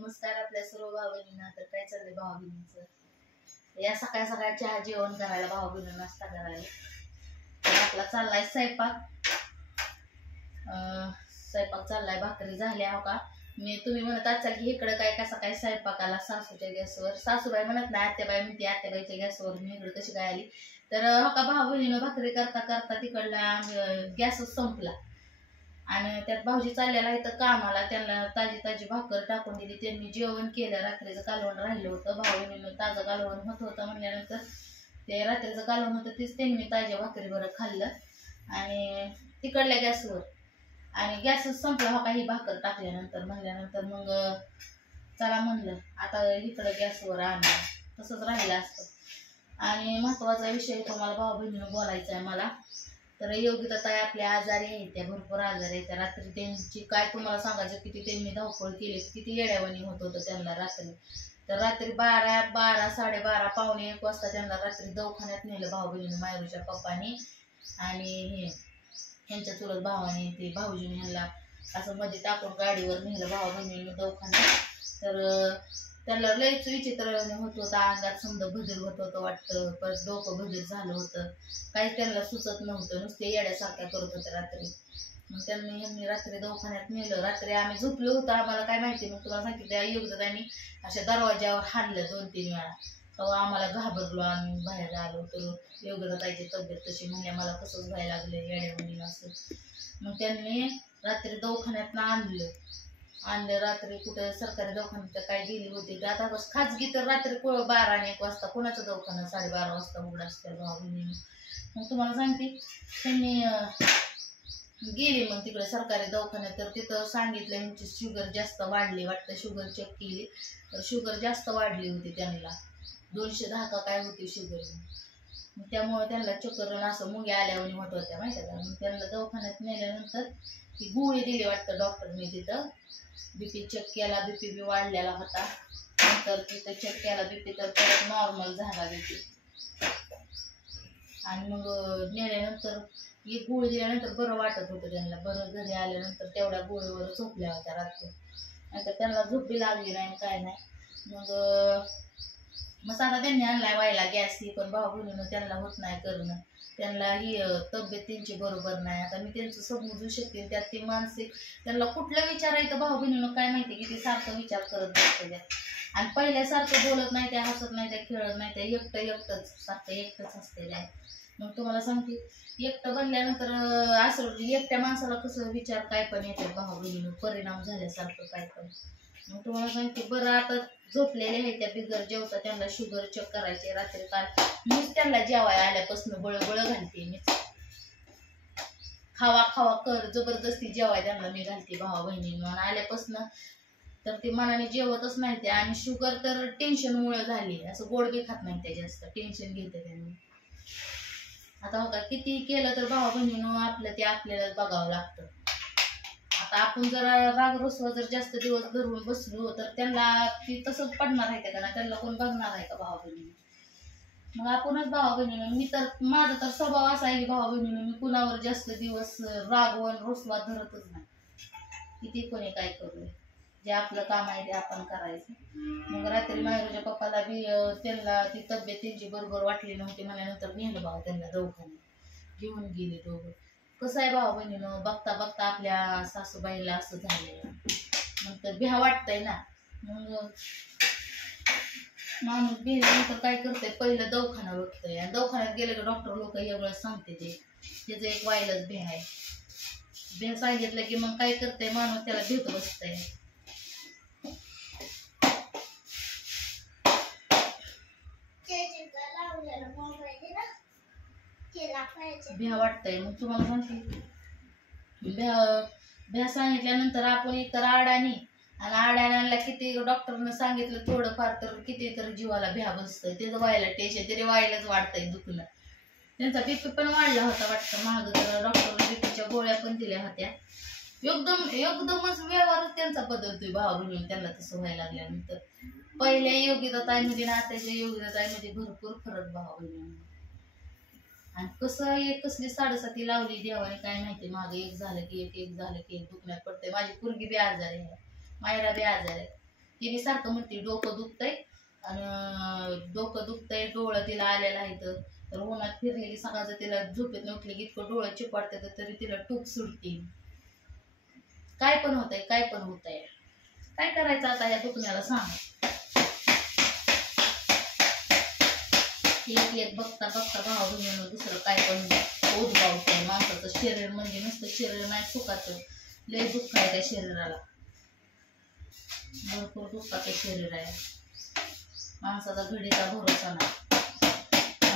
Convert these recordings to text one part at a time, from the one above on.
नमस्कार आपल्या सर्व भाऊ बहिणींना. तर काय चाललंय भाऊ बहिणींचं? या सकाळ सकाळ चहा जेवण करायला, भाऊ बहिणी नाश्ता करायला. तर आपला चाललाय स्वयंपाक. स्वयंपाक चाललाय, भाकरी झाल्या हो का. तुम्ही म्हणत असाल की इकडं काय कसा काय स्वयंपाकाला सासूच्या गॅसवर. सासूबाई म्हणत नाही, आत्याबाई म्हणते आत्याबाईच्या गॅसवर. मी इकडे कशी काय आली तर हो का, भाऊ बहिणीनं भाकरी करता करता तिकडला गॅसच संपला आणि त्यात भाऊजी चाललेला इथं कामाला. त्यांना ताजी ताजी भाकर टाकून दिली. त्यांनी जेवण केलं. रात्रीचं कालवण राहिलं होतं. भाऊ ताजं कालवण होत होतं म्हणल्यानंतर ते रात्रीचं कालवण होतं तीच त्यांनी ताज्या भाकरी बरं खाल्लं आणि तिकडल्या गॅसवर. आणि गॅसच संपला हो का ही भाकर टाकल्यानंतर. म्हणल्यानंतर मग चला म्हणलं आता इकडं गॅसवर आणा, तसंच राहिलं असतं. आणि महत्वाचा विषय तुम्हाला भाऊ बहिणीनं बोलायचा आहे मला. तर योगिता ताई आपल्या आजारी आहेत, त्या भरपूर आजारी आहेत. रात्री त्यांची काय तुम्हाला सांगायचं, किती त्यांनी धावपळ केली, किती येड्यावानी होत होतं त्यांना रात्री. तर रात्री 12 साडेबारा पावणे 1 वाजता त्यांना रात्री दवाखान्यात नेलं भाऊ बहिणीनं, मायरूच्या पप्पानी आणि ह्यांच्या चुलत भावाने. ते भाऊजीने ह्यांना असं मध्ये टाकून गाडीवर नेलं भाऊ बहिणीनं दवाखान्यात. तर त्यांना लयच विचित्र होत होतं. अंगात समजा बदल होत होतं वाटतं, परत डोकं बदल झालं होतं. काहीच त्यांना सुचत नव्हतं, नुसते येड्यासारख्या करत होते रात्री. मग यांनी रात्री दवाखान्यात नेलं. रात्री आम्ही झोपलो होतो, आम्हाला काय माहिती. मग तुम्हाला सांगितलं त्या योगिताताईंनी अशा दरवाज्यावर हाणलं 2-3 वेळा. तेव्हा आम्हाला घाबरलो, आम्ही बाहेर आलो. तर योगिताताईची तब्येत तशी म्हणल्या मला कसंच व्हायला लागलं येड्यामुळी असं. मग त्यांनी रात्री दवाखान्यात आणलं. रात्री कुठं सरकारी दवाखान्यात काय गेली होती. आता खाजगी तर रात्री 12 आणि 1 वाजता कोणाचं दवाखाना 12:30 वाजता उघडं असतं भाऊ बहिणी. मग तुम्हाला सांगते त्यांनी गेली मग तिकडे सरकारी दवाखान्यात. तर तिथं सांगितलं यांची शुगर जास्त वाढली वाटतं. शुगर चेक केली तर शुगर जास्त वाढली होती त्यांना. 210 का काय होती शुगर. मग त्यामुळे त्यांना चक्कर असं मुंग्या आल्यावर होत होत्या माहिती का. मग त्यांना दवाखान्यात नेल्यानंतर ती गोळी दिली वाटतं डॉक्टरने. तिथं बीपी चेक केला, बीपी बी वाढलेला होता. नंतर तिथं चेक केला बीपी तर परत नॉर्मल झाला बीपी. आणि मग नेल्यानंतर एक गोळी दिल्यानंतर बरं वाटत होतं त्यांना. बरं घरी आल्यानंतर तेवढ्या गोळीवर झोपल्या होत्या रात्री. नंतर त्यांना झोपी लागली नाही काय नाही. मग आता त्यांनी आणलाय व्हायला गॅस. ही पण भाऊ बहिणीनं त्यांना होत नाही करणं. त्यांना ही तब्येत त्यांची बरोबर नाही. आता मी त्यांचं समजू शकते. त्यात ती मानसिक त्यांना कुठलं विचारायचं भाऊ बहिणीनं काय माहिती की ती सारखं विचार करत बसते. आणि पहिल्यासारखं बोलत नाही त्या, हसत नाही त्या, खेळत नाही त्या. एकटंच सारखं एकटंच असते आहे. मग तुम्हाला सांगते एकटं बनल्यानंतर असं एकट्या माणसाला कसं विचार काय पण येते भाऊ बहिणीनं, परिणाम झाल्यासारखं काय पण. मग तुम्हाला सांगते बरं आता झोपलेले आहे त्या बिगर जेवता. त्यांना शुगर चेक करायचे रात्री. काल मीच त्यांना जेवाय आल्यापासून बळबळ घालते. मीच खावा खावा कर जबरदस्ती जेवाय त्यांना मी घालते भावा बहिणींना. आल्यापासून तर ते मनाने जेवतच नाही ते. आणि शुगर तर टेन्शनमुळे झाली. असं गोड बी खात नाही ते, जास्त टेन्शन घेते त्यांनी. आता बघा किती केलं तर भावा बहिणीनं आपलं ते आपल्याला बघावं लागतं. आता आपण जर राग रुसवा जर जास्त दिवस धरून बसलो तर त्यांना ती तसंच पडणार आहे का ना. त्यांना कोण बघणार आहे का भावा बहिणीनं. मग आपणच भावा बहिणीनं. मी तर माझा तर स्वभाव असा आहे की भावा बहिणीनं मी कुणावर जास्त दिवस रागवण रुसवा धरतच नाही. किती कोणी काय करू, जे आपलं काम आहे ते आपण करायचं. मग रात्री मायरूच्या पप्पाला बी त्यांना ती तब्येत त्यांची बरोबर वाटली नव्हती म्हणल्यानंतर नेलं बाबा त्यांना दवाखान्यात. घेऊन गेले दोघं. कसं आहे भाऊ बहिणीनं, बघता बघता आपल्या सासूबाईला असं झालंय. नंतर भ्या वाटतंय ना. मग माणूस भेल्यानंतर काय करतंय, पहिलं दवाखाना बघतंय. आणि दवाखान्यात गेले की डॉक्टर लोक एवढं सांगते ते त्याचं एक वायलाच भ्या आहे. भ्या सांगितलं की मग काय करतंय माणूस, त्याला भेट बसतंय. भ्या वाटतंय. मग तुम्हाला सांगते भ्या सांगितल्यानंतर आपण एकतर अडाणी. आणि अडाण्याला किती डॉक्टरनं सांगितलं थोडंफार तर किती तर जीवाला भ्या बसतंय. त्याचं व्हायला टेन्शन, तरी व्हायलाच वाढतंय दुखणं. त्यांचा बीपी पण वाढला होता वाटतं महाग. तर डॉक्टरने बीपीच्या गोळ्या पण दिल्या होत्या. एकदमच व्यवहारच त्यांचा बदलतोय भावा बहिणी. त्यांना तसं व्हायला लागल्यानंतर पहिल्या योगिताताईमध्ये ना आताच्या योगिताताईमध्ये भरपूर फरक भावा बहिणी. आणि कसं एक कसली 7.5 लावली देवाने काय माहिती. मागे एक झालं की एक झालं की एक दुखण्यात पडतंय. माझी पोरगी बी आजारी आहे, मायरा बी आजारी आहे. तिने सारखं म्हणते डोकं दुखतंय आणि डोकं दुखतंय, डोळं तिला आलेलं आहे. तर उन्हात फिरलेली सकाळचं तिला झोपेत उठली की इतकं डोळं चिपडते तरी तिला टूक सुटते. काय पण होतंय, काय पण होतंय. काय करायचं आता या दुखण्याला सांग. एक एक बघता बघता भाऊ बहिणीनं दुसरं काय पण उद्भवतंय. माणसाचं शरीर म्हणजे नुसतं शरीर नाही, सुखाचं लय दुःख आहे त्या शरीराला. भरपूर दुःखाचं शरीर आहे. माणसाचा घडीचा भरोसा नाही.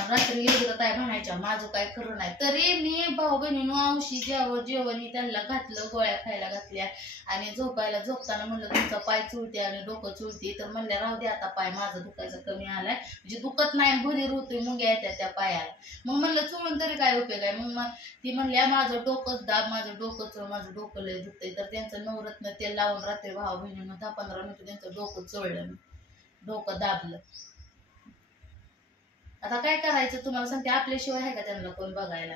रात्री योगिता ताई म्हणायच्या माझं काय खरं नाही. तरी मी भाऊ बहिणीनं औषधी जेवण त्यांना घातलं, गोळ्या खायला घातल्या आणि झोपताना म्हणलं तुमचा पाय चुळते आणि डोकं चुळते. तर म्हणल्या राहू दे आता, पाय माझं दुखायचं कमी आलाय, म्हणजे दुखत नाही, भुलीर होतोय, मुंग्या येत्या त्या पायाला. मग म्हणलं चुळून तरी काय उपयोग आहे. मग ती म्हणल्या माझं डोकंच दाब, माझं डोकं चोळ, माझं डोकं लय दुखतंय. तर त्यांचं नवरत्न तेल लावून रात्री भाऊ बहिणीनं 10-15 मिनिटं त्यांचं डोकं चोळलं, डोकं दाबलं. आता काय करायचं तुम्हाला सांगते, आपल्याशिवाय आहे का त्यांना कोण बघायला.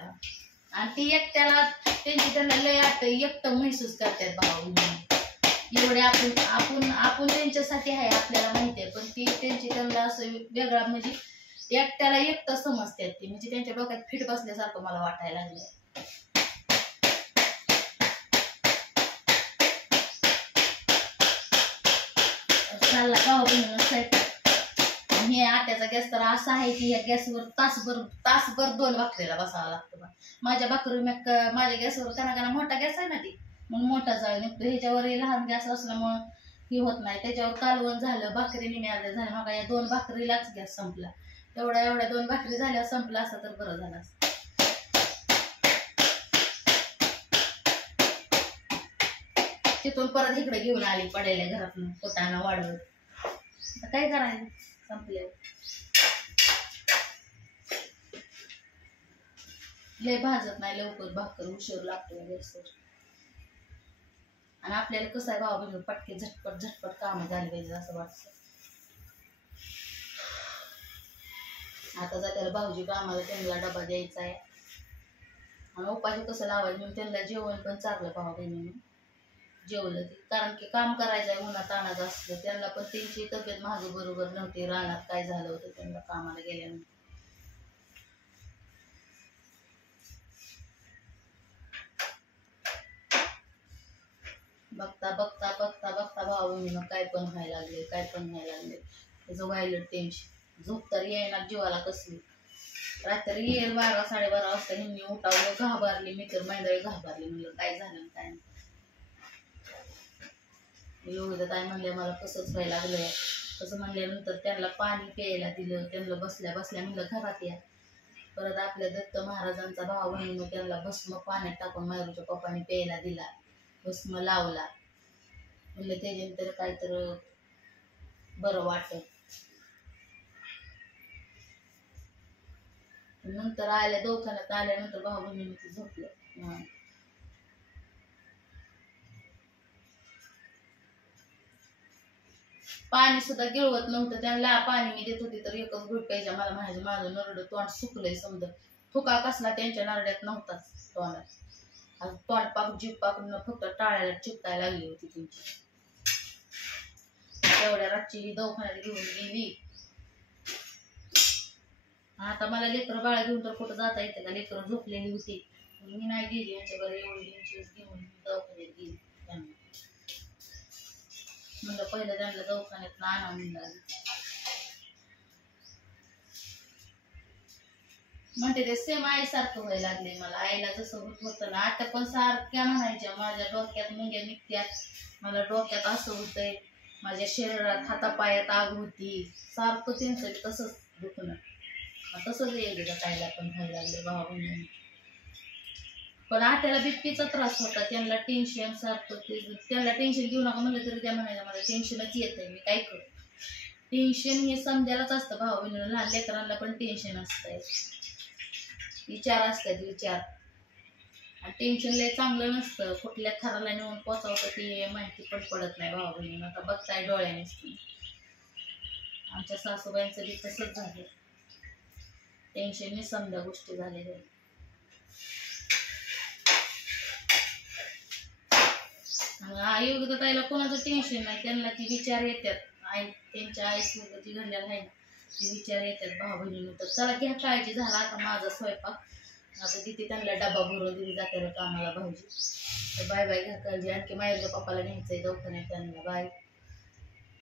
आणि ती एकट्याला त्यांना लय एकटं महसूस करतात भाऊ. एवढे आपण त्यांच्यासाठी आहे आपल्याला माहिती आहे, पण ती त्यांना असं वेगळा म्हणजे एकट्याला एकटं समजतात. ती म्हणजे त्यांच्या डोक्यात फिट बसल्यासारखं मला वाटायला लागलं. चालला भाऊ बहिणीनं हे आट्याचा गॅस तर असा आहे की या गॅसवर तासभर 2 भाकरीला बसावं लागतं. माझ्या गॅसवर कना मोठा गॅस आहे ना, ती मग मोठा जाळ निघतो. ह्याच्यावर लहान गॅस असल्यामुळं ही होत नाही. त्याच्यावर कालवण झालं, भाकरी निम्या झाल्या. मग या 2 भाकरीलाच गॅस संपला. एवढ्या 2 भाकरी झाल्या संपला असता तर बरं झालं असतं. तिथून परत इकडे घेऊन आली पडायला घरातून पोटानं वाढवत. आता काय करायचं, संपले. लय भाजत नाही लवकर भाकर, उशीर लागतो गॅसवर. आणि आपल्याला कसं आहे भाऊ बहिणी पटके झटपट कामं झाली पाहिजे असं वाटतं. आता जात्याला भाऊजी कामाला, त्यांना डबा द्यायचा आहे आणि उपाशी कसं लावायचं म्हणून त्यांना जेवण पण चाललं भाऊ बहिणीने जेवलं. कारण की काम करायचं आहे, उन्हात ताणाचं असलं. त्यांना पण त्यांची तब्येत माझं बरोबर नव्हती. रानात काय झालं होतं त्यांना कामाला गेल्यानंतर. बघता बघता बघता बघता भाऊ बहिणीनं काय पण व्हायला लागले. त्याचं व्हायलं टेन्शन. झोप तर येईना जीवाला कसली. रात्री येईल 12-12:30 वाजता ह्यांनी उठावलं, घाबरली. मी तर मैंदळी घाबरली. म्हणलं काय झालं काय नाही. योगिता ताई म्हणले मला कसंच व्हायला लागलंय. कसं म्हणल्यानंतर त्यांना पाणी प्यायला दिलं. त्यांना बसल्या म्हणलं घरात या. परत आपल्या दत्त महाराजांचा भाऊ बहिणीनं त्यांना भस्म पाण्यात टाकून मायरूच्या पप्पाने प्यायला दिला, भस्म लावला. म्हणलं त्याच्यानंतर काय तर बरं वाटत. नंतर दवाखान्यात आल्यानंतर भाऊ बहिणीने झोपलं. पाणी सुद्धा गिळवत नव्हतं. त्यांना पाणी मी देत होती तर एकच घुट प्यायच्या. मला म्हणायचं माझं नरड तोंड सुकलंय समजा. थुका कसला त्यांच्या नरड्यात नव्हताच तोंडात. तोंड पाक जीभ पाक फक्त टाळ्याला चिपकायला लागली होती त्यांची. तेवढ्या रातची ही दवाखान्यात घेऊन गेली. आता मला लेकरं बाळा घेऊन तर कुठं जाता येते का. लेकरं झोपलेली होती, मी नाही गेली यांच्याकडे. एवढी घेऊन दवाखान्यात गेली. म्हणलं पहिलं त्यांना दवाखान्यात आणा म्हणलं. म्हणते ते सेम आईसारखं व्हायला लागले मला. आईला जसं होत होतं ना आता पण सारख्या म्हणायच्या माझ्या डोक्यात मुंग्या निघत्यात, मला डोक्यात असं होतंय, माझ्या शरीरात हातापायात आग होती. सारखं त्यांचं तसंच दुखणं. तसंच वेगळं खायला पण व्हायला लागले भाऊ बहिणी. पण आत्याला बीपीचा त्रास होता. त्यांना टेन्शन सारखं. त्यांना टेन्शन घेऊ नका म्हणलं तरी त्या म्हणायला मला टेन्शनच येत आहे, मी काय करू. टेन्शन हे समजायलाच असतं भाऊ बहिणीला. लहान लेकरांना पण टेन्शन असतंय, विचार असतात विचार. आणि टेन्शन लय चांगलं नसतं. कुठल्या थराला नेऊन पोचावतं ती माहिती पण पडत नाही भाऊ बहिणीनं. आता बघताय डोळ्यानेच की आमच्या सासूबाईंचं बी तसंच झालं. टेन्शनने समजा गोष्टी झालेल्या. योग्य ताईला कोणाचं टेन्शन नाही, त्यांना ती विचार येतात आई, त्यांच्या आईसोबत ती घडलेलं आहे ना, ते विचार येतात भाऊ बहिणीनं. तर चला घ्या काळजी, झाला आता माझा स्वयंपाक, आता तिथे त्यांना डबा भरून दिली जाते कामाला भाऊजी. तर बाय बाय, घ्या काळजी. आणखी माझ्या पप्पाला न्यायचंय दवाखान्यात त्यांना. बाय.